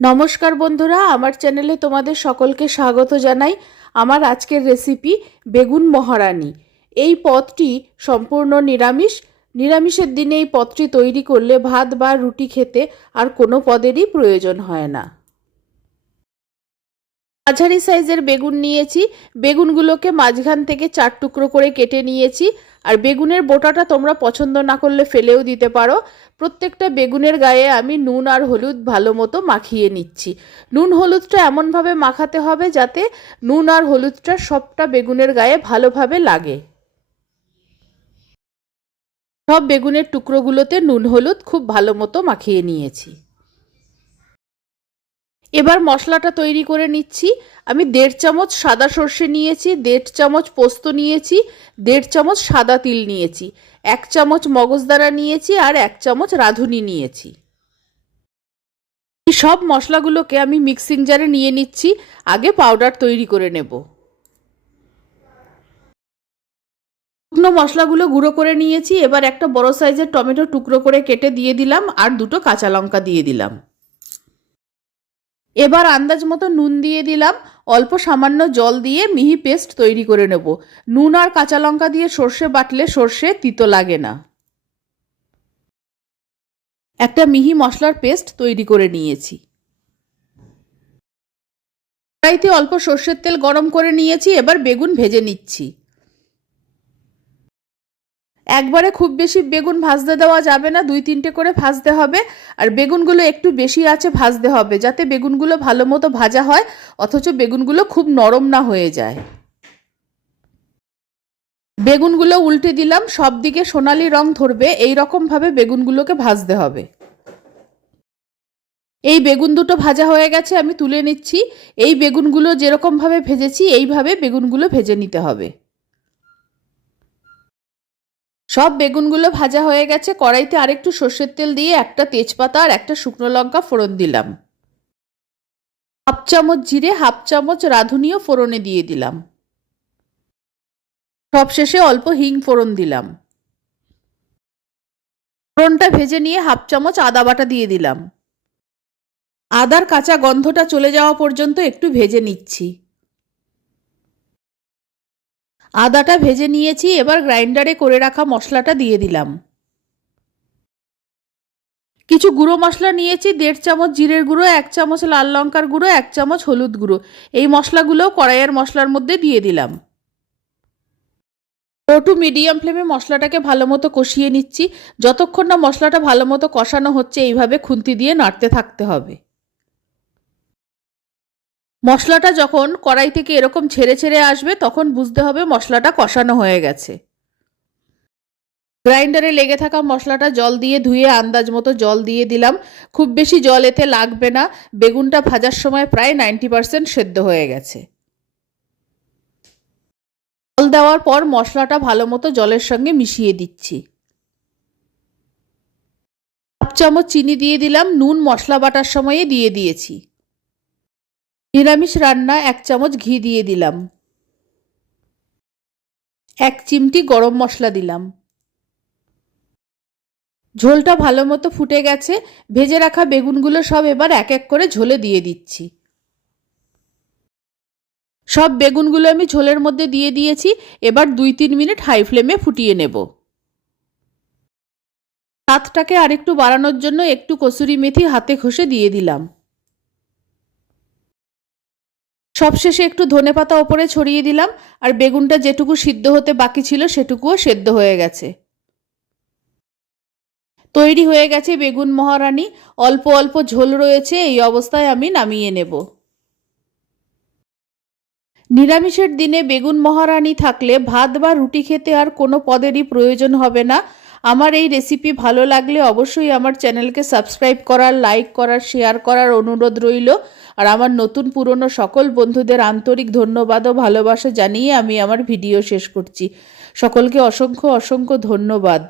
নমস্কার বন্ধুরা, আমার চ্যানেলে তোমাদের সকলকে স্বাগত জানাই। আমার আজকের রেসিপি বেগুন মহারানী। এই পদটি সম্পূর্ণ নিরামিষ। নিরামিষের দিনে এই পদটি তৈরি করলে ভাত বা রুটি খেতে আর কোনো পদেরই প্রয়োজন হয় না। মাঝারি সাইজের বেগুন নিয়েছি। বেগুনগুলোকে মাঝখান থেকে 4 টুকরো করে কেটে নিয়েছি। আর বেগুনের বোটাটা তোমরা পছন্দ না করলে ফেলেও দিতে পারো। প্রত্যেকটা বেগুনের গায়ে আমি নুন আর হলুদ ভালো মতো মাখিয়ে নিচ্ছি। নুন হলুদটা এমনভাবে মাখাতে হবে যাতে নুন আর হলুদটা সবটা বেগুনের গায়ে ভালোভাবে লাগে। সব বেগুনের টুকরোগুলোতে নুন হলুদ খুব ভালো মতো মাখিয়ে নিয়েছি। এবার মশলাটা তৈরি করে নিচ্ছি। আমি 1.5 চামচ সাদা সর্ষে নিয়েছি, 1.5 চামচ পোস্ত নিয়েছি, 1.5 চামচ সাদা তিল নিয়েছি, 1 চামচ মগজদানা নিয়েছি আর 1 চামচ রাঁধুনি নিয়েছি। এই সব মশলাগুলোকে আমি মিক্সিং জারে নিয়ে নিচ্ছি। আগে পাউডার তৈরি করে নেব। শুকনো মশলাগুলো গুঁড়ো করে নিয়েছি। এবার একটা বড় সাইজের টমেটো টুকরো করে কেটে দিয়ে দিলাম আর 2টো কাঁচা লঙ্কা দিয়ে দিলাম। এবার আন্দাজ মতো নুন দিয়ে দিলাম। অল্প সামান্য জল দিয়ে মিহি পেস্ট তৈরি করে নেব। নুন আর কাঁচা লঙ্কা দিয়ে সর্ষে বাটলে সর্ষে তিতো লাগে না। একটা মিহি মশলার পেস্ট তৈরি করে নিয়েছি। কড়াইতে অল্প সর্ষের তেল গরম করে নিয়েছি। এবার বেগুন ভেজে নিচ্ছি। একবারে খুব বেশি বেগুন ভাজতে দেওয়া যাবে না, 2-3টে করে ভাজতে হবে। আর বেগুনগুলো একটু বেশি আঁচে ভাজতে হবে যাতে বেগুনগুলো ভালো মতো ভাজা হয় অথচ বেগুনগুলো খুব নরম না হয়ে যায়। বেগুনগুলো উল্টে দিলাম। সব দিকে সোনালি রং ধরবে এই রকম ভাবে বেগুনগুলোকে ভাজতে হবে। এই বেগুন দুটো ভাজা হয়ে গেছে, আমি তুলে নিচ্ছি। এই বেগুনগুলো যেরকম ভাবে ভেজেছি এইভাবে বেগুনগুলো ভেজে নিতে হবে। সব বেগুনগুলো ভাজা হয়ে গেছে। কড়াইতে আরেকটু সর্ষের তেল দিয়ে একটা তেজপাতা আর একটা শুকনো লঙ্কা ফোড়ন দিলাম। 1/2 চামচ জিরে, 1/2 চামচ রাঁধুনিও ফোড়নে দিয়ে দিলাম। সবশেষে অল্প হিং ফোড়ন দিলাম। ফোড়নটা ভেজে নিয়ে 1/2 চামচ আদা বাটা দিয়ে দিলাম। আদার কাঁচা গন্ধটা চলে যাওয়া পর্যন্ত একটু ভেজে নিচ্ছি। আদাটা ভেজে নিয়েছি। এবার গ্রাইন্ডারে করে রাখা মশলাটা দিয়ে দিলাম। কিছু গুঁড়ো মশলা নিয়েছি। 1.5 চামচ জিরের গুঁড়ো, 1 চামচ লাল লঙ্কার গুঁড়ো, 1 চামচ হলুদ গুঁড়ো। এই মশলাগুলোও কড়াইয়ের মশলার মধ্যে দিয়ে দিলাম। লো টু মিডিয়াম ফ্লেমে মশলাটাকে ভালো মতো কষিয়ে নিচ্ছি। যতক্ষণ না মশলাটা ভালো মতো কষানো হচ্ছে এইভাবে খুন্তি দিয়ে নাড়তে থাকতে হবে। মশলাটা যখন কড়াই থেকে এরকম ছেড়ে ছেড়ে আসবে তখন বুঝতে হবে মশলাটা কষানো হয়ে গেছে। গ্রাইন্ডারে লেগে থাকা মশলাটা জল দিয়ে ধুয়ে আন্দাজ মতো জল দিয়ে দিলাম। খুব বেশি জল এতে লাগবে না। বেগুনটা ভাজার সময় প্রায় 90% সেদ্ধ হয়ে গেছে। জল দেওয়ার পর মশলাটা ভালো মতো জলের সঙ্গে মিশিয়ে দিচ্ছি। 1/2 চামচ চিনি দিয়ে দিলাম। নুন মশলা বাটার সময়ে দিয়ে দিয়েছি। নিরামিষ রান্না 1 চামচ ঘি দিয়ে দিলাম। 1 চিমটি গরম মশলা দিলাম। ঝোলটা ভালো মতো ফুটে গেছে। ভেজে রাখা বেগুনগুলো সব এবার এক এক করে ঝোলে দিয়ে দিচ্ছি। সব বেগুনগুলো আমি ঝোলের মধ্যে দিয়ে দিয়েছি। এবার 2-3 মিনিট হাই ফ্লেমে ফুটিয়ে নেব। স্বাদটাকে আরেকটু বাড়ানোর জন্য একটু কসুরি মেথি হাতে ঘষে দিয়ে দিলাম। সবশেষে একটু ধনেপাতা ওপরে ছড়িয়ে দিলাম। আর বেগুনটা যেটুকু সিদ্ধ হতে বাকি ছিল সেটুকুও সেদ্ধ হয়ে গেছে। তৈরি হয়ে গেছে বেগুন মহারানী। অল্প অল্প ঝোল রয়েছে, এই অবস্থায় আমি নামিয়ে নেব। নিরামিষের দিনে বেগুন মহারানী থাকলে ভাত বা রুটি খেতে আর কোনো পদেরই প্রয়োজন হবে না। আমার এই রেসিপি ভালো লাগলে অবশ্যই আমার চ্যানেলকে সাবস্ক্রাইব করার, লাইক করার, শেয়ার করার অনুরোধ রইল। আর আমার নতুন পুরনো সকল বন্ধুদের আন্তরিক ধন্যবাদ ও ভালোবাসা জানিয়ে আমি আমার ভিডিও শেষ করছি। সকলকে অসংখ্য অসংখ্য ধন্যবাদ।